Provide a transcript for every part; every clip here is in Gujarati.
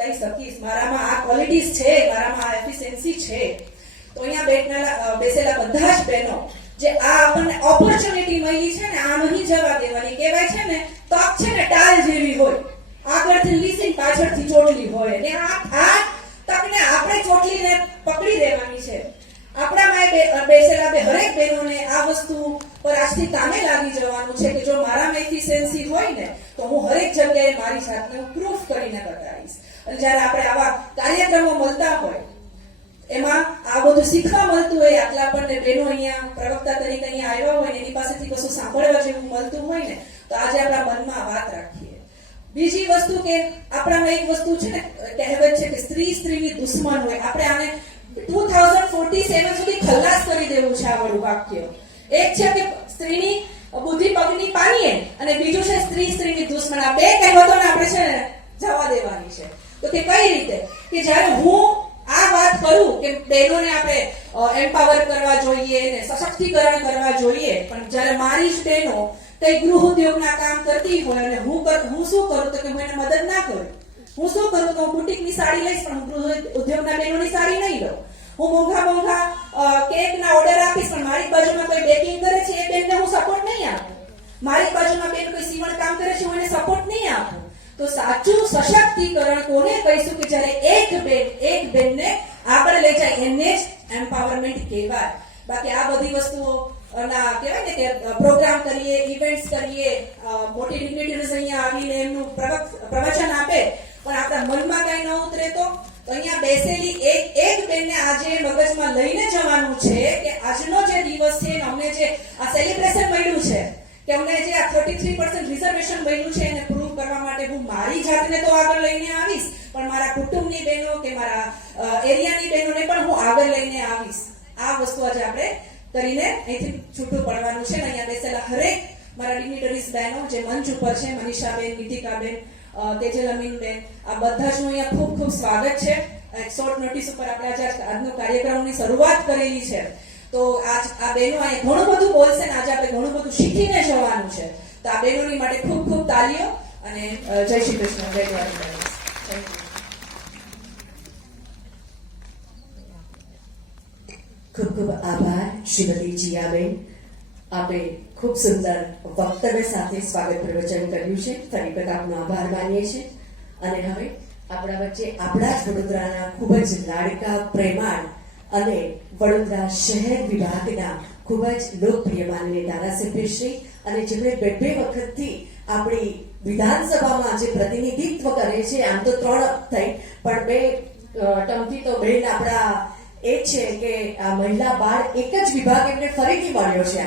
બતાવી શકીશ, મારામાં આ ક્વોલિટીઝ છે, મારામાં આ એફિશિયન્સી છે, તો અહીંયા બેસેલા બધા જ બહેનો જે આ આપણને ઓપોર્ચ્યુનિટી મળી છે ને, આ નહીં જવા દેવાની. કહેવાય છે ને, તક છે ને ટાલ જેવી હોય, આગળથી લીસી પાછળથી ચોટલી હોય, અને આ તકને આપણે ચોટલીને પકડી લેવાની છે. આપણામાં બેસેલા હરેક બહેનોને આ વસ્તુ પર આજથી કામે લાગી જવાનું છે કે જો મારામાં એફિશિયન્સી હોય ને તો હું હરેક જગ્યાએ મારી જાતને હું પ્રૂફ કરીને બતાવીશ. અને જ્યારે આપણે આવા કાર્યક્રમો મળતા હોય, એમાં આ બધું શીખવા મળતું હોય, આટલા આપણને બહેનો અહીંયા પ્રવક્તા તરીકે અહીંયા આવ્યા હોય ને એની પાસેથી કશું સાંભળવા જેવું મળતું હોય ને, તો આજે આપણા મનમાં વાત રાખીએ. બીજી વસ્તુ કે આપણામાં એક વસ્તુ છે ને, કહેવત છે કે સ્ત્રી સ્ત્રીની દુશ્મન હોય. આપણે આને 2047 સુધી ખલાસ કરી દેવું છે. આ વાળું વાક્ય એક છે કે સ્ત્રીની બુદ્ધિ પગની પાનીએ, અને બીજું છે સ્ત્રી સ્ત્રીની દુશ્મન. આ બે કહેવતોને આપણે છે ને જવા દેવાની છે. તો તે કઈ રીતે કે જ્યારે હું આ વાત કરું કે બહેનોને આપણે એમ્પાવર કરવા જોઈએ ને સશક્તિકરણ કરવા જોઈએ, પણ જ્યારે મારી જ બહેનો કઈ ગૃહ ઉદ્યોગના કામ કરતી હોય અને હું શું કરું તો કે હું એને મદદ ના કરું. હું શું કરું તો હું બુટીકની સાડી લઈશ, પણ હું ગૃહ ઉદ્યોગના બહેનોની સાડી નહીં લઉં. હું મોંઘા કેકના ઓર્ડર આપીશ, પણ મારી બાજુમાં કોઈ બેકિંગ કરે છે એ બેનને હું સપોર્ટ નહીં આપું. મારી બાજુમાં બેન કોઈ સીવણ કામ કરે છે, હું એને સપોર્ટ નહીં આપું. તો સાચું સશક્તિકરણ કોને કહીશું કે જ્યારે એક બેનને આગળ લઈ જાય, એને જ એમ્પાવરમેન્ટ કહેવાય. બાકી આ બધી વસ્તુઓ કહેવાય ને કે પ્રોગ્રામ કરીએ, ઇવેન્ટ્સ કરીએ, મોટી ડિગ્નિટરીઝ અહીંયા આવીને એમનું પ્રવચન આપે, પણ આપણા મનમાં કઈ ન ઉતરે તો અહીંયા બેસેલી એક બેનને આજે મગજમાં લઈને જવાનું છે કે આજનો જે દિવસ છે, અમને જે આ સેલિબ્રેશન મળ્યું છે, કે અમને જે આ 33% રિઝર્વેશન મળ્યું છે એને પ્રૂવ કરવા માટે હું મારી જાતને તો આગળ લઈને આવીશ, પણ મારા કુટુંબની બહેનો કે મારા એરિયાની બહેનોને પણ હું આગળ લઈને આવીશ. આ વસ્તુ આજે આપણે કરીને અહીંથી છૂટું પડવાનું છે. અહીંયા બેસેલા હરેક મારા ડિગ્નિટરીઝ બહેનો જે મંચ ઉપર છે, મનીષાબેન, ગીતિકાબેન, તેજલ અમીનબેન, આ બધા જ અહીંયા ખૂબ ખૂબ સ્વાગત છે. શોર્ટ નોટિસ ઉપર આપણે આજે આજનો કાર્યક્રમની શરૂઆત કરેલી છે. તો આ બહેનો અહીંયા ઘણું બધું બોલશે ને આજે આપણે ઘણું બધું શીખીને જવાનું છે. તો આ બહેનોની માટે ખૂબ ખૂબ તાલીઓ અને જય શ્રી કૃષ્ણ, જય દ્વારકાધીશ. Thank you. ખૂબ ખૂબ આભાર શ્રીમતી જીયાબેન. આપણે ખૂબ સુંદર વક્તવ્ય સાથે સ્વાગત પ્રવચન કર્યું છે. ફરી વખત આપનો આભાર માનીએ છીએ. અને હવે આપણા વચ્ચે આપણા જ વડોદરાના ખૂબ જ લાડકા, પ્રેમાળ અને વડોદરા શહેર વિભાગના ખૂબ જ લોકપ્રિય માનનીય ધારાસભ્યશ્રી, અને જેમણે બે વખતથી આપણી વિધાનસભામાં જે પ્રતિનિધિત્વ કરે છે, આમ તો 3 થઈ પણ 2 ટર્મથી તો બેન આપણા એ છે કે આ મહિલા બાળ એક જ વિભાગ એમને ફરીથી મળ્યો છે.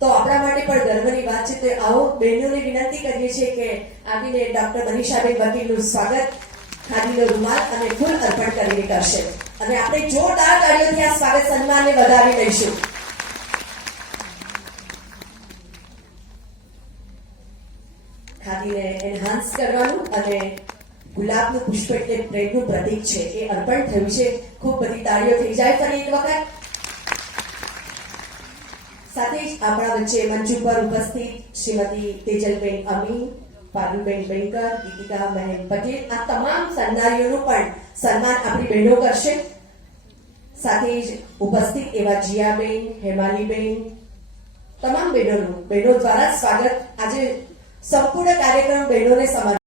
તો આપણા માટે પણ ગર્વની વાત છે. તો આવો બહેનોને વિનંતી કરીએ છીએ કે આવીને ડોક્ટર મનીષાબેન વકીલનું સ્વાગત ખાદીનો રૂમાલ અને ફૂલ અર્પણ કરીને કરશે. અને આપણે જોરદાર તાળીઓથી આ સ્વાગત સન્માનને વધાવી લઈશું. ખાદીને એનહાન્સ કરવાનું અને ગુલાબનું પુષ્પ એટલે પ્રેમનું પ્રતીક છે, એ અર્પણ થયું છે. ખૂબ બધી તાળીઓ થઈ જાય ફરી એક વખત. સાથે જ આપણા વચ્ચે મંચ ઉપર ઉપસ્થિત શ્રીમતી તેજલબેન અમી, પારુલબેન બેંકર, ગીતિકા બહેન પટેલ, આ તમામ સન્માનીઓનું પણ સન્માન આપણી બહેનો કરશે. સાથે જ ઉપસ્થિત એવા જીયાબેન, હેમાલીબેન, તમામ બહેનો દ્વારા સ્વાગત. આજે સંપૂર્ણ કાર્યક્રમ બહેનોને સમર્પિત